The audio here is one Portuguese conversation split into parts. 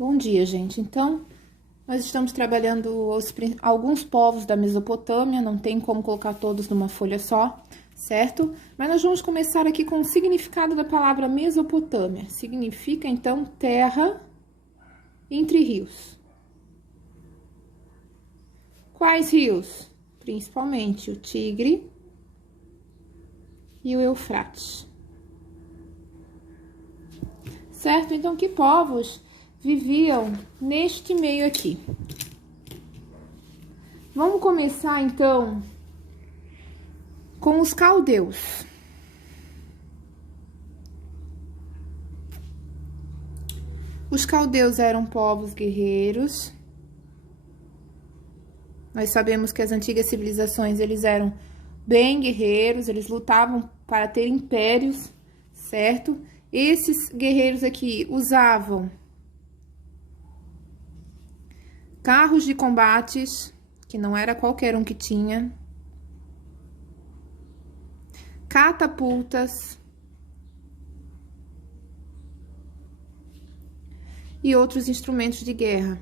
Bom dia, gente. Então, nós estamos trabalhando alguns povos da Mesopotâmia, não tem como colocar todos numa folha só, certo? Mas nós vamos começar aqui com o significado da palavra Mesopotâmia. Significa, então, terra entre rios. Quais rios? Principalmente o Tigre e o Eufrates. Certo? Então, que povos viviam neste meio aqui? Vamos começar, então, com os caldeus. Os caldeus eram povos guerreiros. Nós sabemos que as antigas civilizações, eles eram bem guerreiros, eles lutavam para ter impérios, certo? Esses guerreiros aqui usavam carros de combates, que não era qualquer um que tinha, catapultas e outros instrumentos de guerra.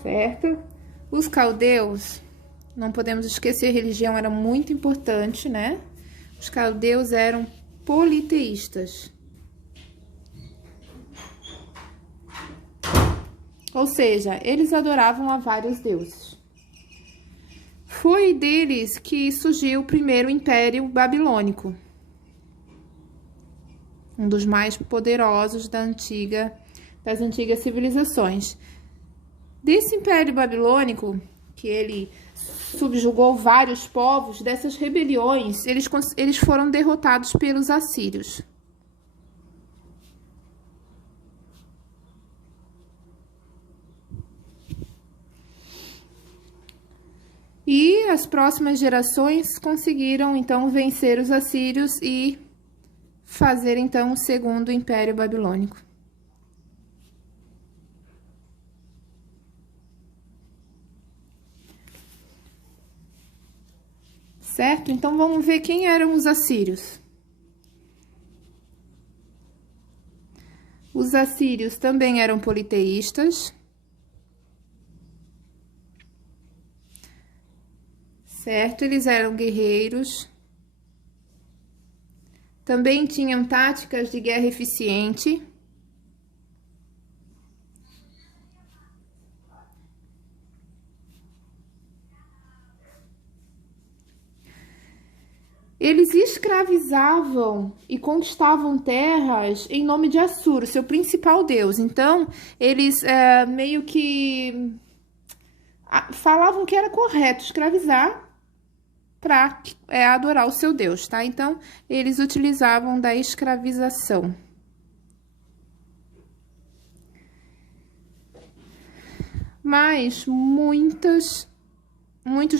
Certo? Os caldeus, não podemos esquecer, a religião era muito importante, né? Os caldeus eram politeístas. Ou seja, eles adoravam a vários deuses. Foi deles que surgiu o primeiro Império Babilônico, um dos mais poderosos das antigas civilizações. Desse Império Babilônico, que ele subjugou vários povos, dessas rebeliões, eles foram derrotados pelos assírios. E as próximas gerações conseguiram, então, vencer os assírios e fazer, então, o segundo Império Babilônico. Certo? Então, vamos ver quem eram os assírios. Os assírios também eram politeístas. Certo? Eles eram guerreiros. Também tinham táticas de guerra eficiente. Eles escravizavam e conquistavam terras em nome de Assur, seu principal deus. Então, eles meio que falavam que era correto escravizar para adorar o seu deus, tá? Então, eles utilizavam da escravização. Mas muitos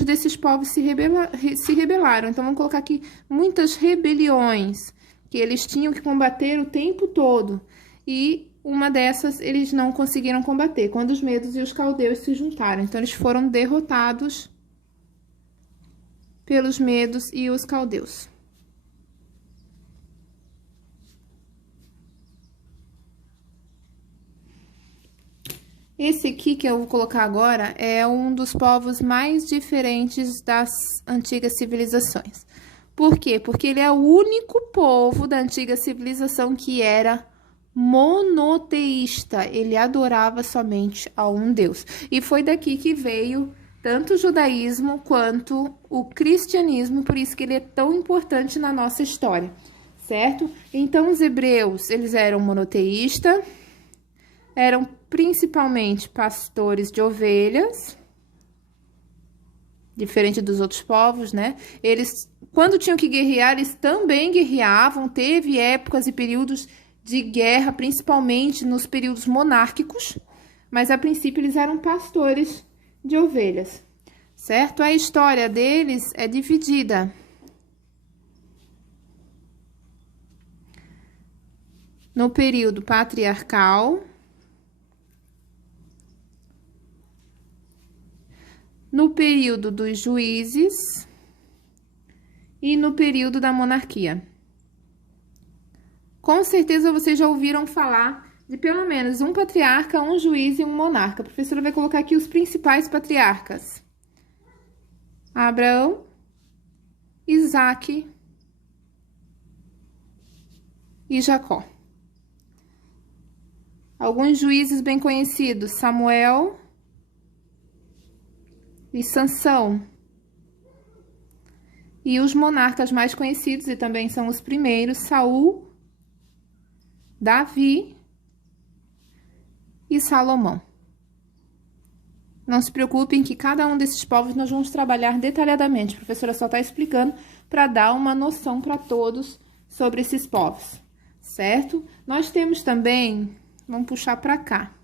desses povos se rebelaram. Então, vamos colocar aqui muitas rebeliões que eles tinham que combater o tempo todo. E uma dessas eles não conseguiram combater, quando os medos e os caldeus se juntaram. Então, eles foram derrotados pelos medos e os caldeus. Esse aqui que eu vou colocar agora é um dos povos mais diferentes das antigas civilizações. Por quê? Porque ele é o único povo da antiga civilização que era monoteísta. Ele adorava somente a um Deus. E foi daqui que veio tanto o judaísmo quanto o cristianismo, por isso que ele é tão importante na nossa história, certo? Então, os hebreus, eles eram monoteístas, eram principalmente pastores de ovelhas, diferente dos outros povos, né? Eles, quando tinham que guerrear, eles também guerreavam. Teve épocas e períodos de guerra, principalmente nos períodos monárquicos, mas a princípio eles eram pastores de ovelhas, certo? A história deles é dividida no período patriarcal no período dos juízes e no período da monarquia. Com certeza vocês já ouviram falar de pelo menos um patriarca, um juiz e um monarca. A professora vai colocar aqui os principais patriarcas: Abraão, Isaque e Jacó. Alguns juízes bem conhecidos: Samuel e Sansão. E os monarcas mais conhecidos, e também são os primeiros: Saul, Davi e Salomão. Não se preocupem que cada um desses povos nós vamos trabalhar detalhadamente. A professora só está explicando para dar uma noção para todos sobre esses povos, certo? Nós temos também, vamos puxar para cá,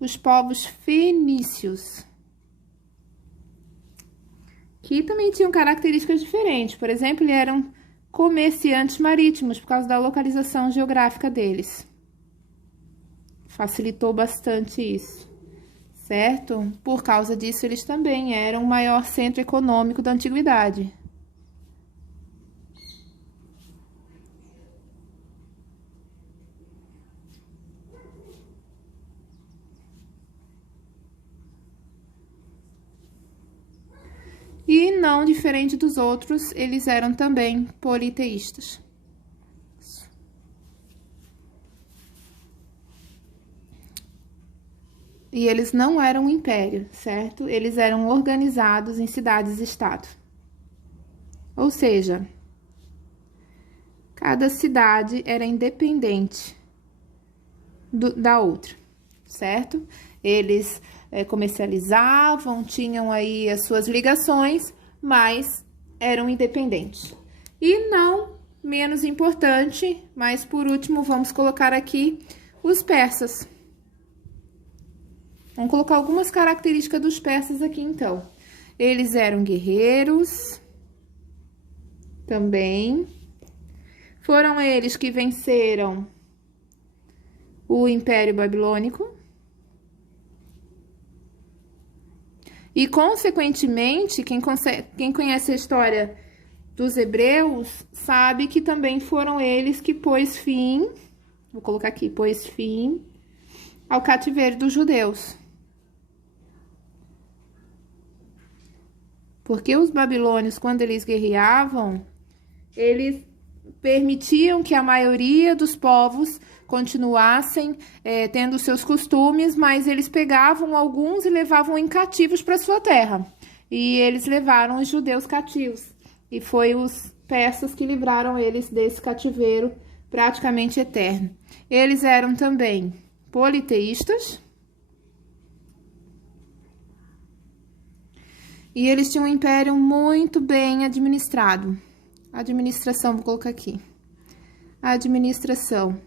os povos fenícios, que também tinham características diferentes. Por exemplo, eles eram comerciantes marítimos por causa da localização geográfica deles. Facilitou bastante isso, certo? Por causa disso, eles também eram o maior centro econômico da antiguidade. E não diferente dos outros, eles eram também politeístas. E eles não eram um império, certo? Eles eram organizados em cidades-estado. Ou seja, cada cidade era independente da outra, certo? Eles comercializavam, tinham aí as suas ligações, mas eram independentes. E não menos importante, mas por último, vamos colocar aqui os persas. Vamos colocar algumas características dos persas aqui, então. Eles eram guerreiros também. Foram eles que venceram o Império Babilônico. E, consequentemente, quem conhece a história dos hebreus sabe que também foram eles que pôs fim, vou colocar aqui, pôs fim ao cativeiro dos judeus. Porque os babilônios, quando eles guerreavam, eles permitiam que a maioria dos povos continuassem tendo seus costumes, mas eles pegavam alguns e levavam em cativos para sua terra. E eles levaram os judeus cativos. E foi os persas que livraram eles desse cativeiro praticamente eterno. Eles eram também politeístas. E eles tinham um império muito bem administrado. Administração, vou colocar aqui. Administração.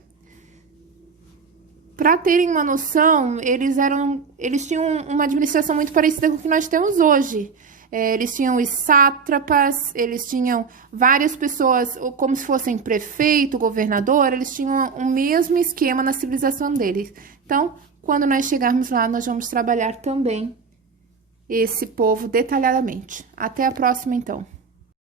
Para terem uma noção, eles tinham uma administração muito parecida com o que nós temos hoje. Eles tinham os sátrapas, eles tinham várias pessoas, como se fossem prefeito, governador, eles tinham o mesmo esquema na civilização deles. Então, quando nós chegarmos lá, nós vamos trabalhar também esse povo detalhadamente. Até a próxima, então.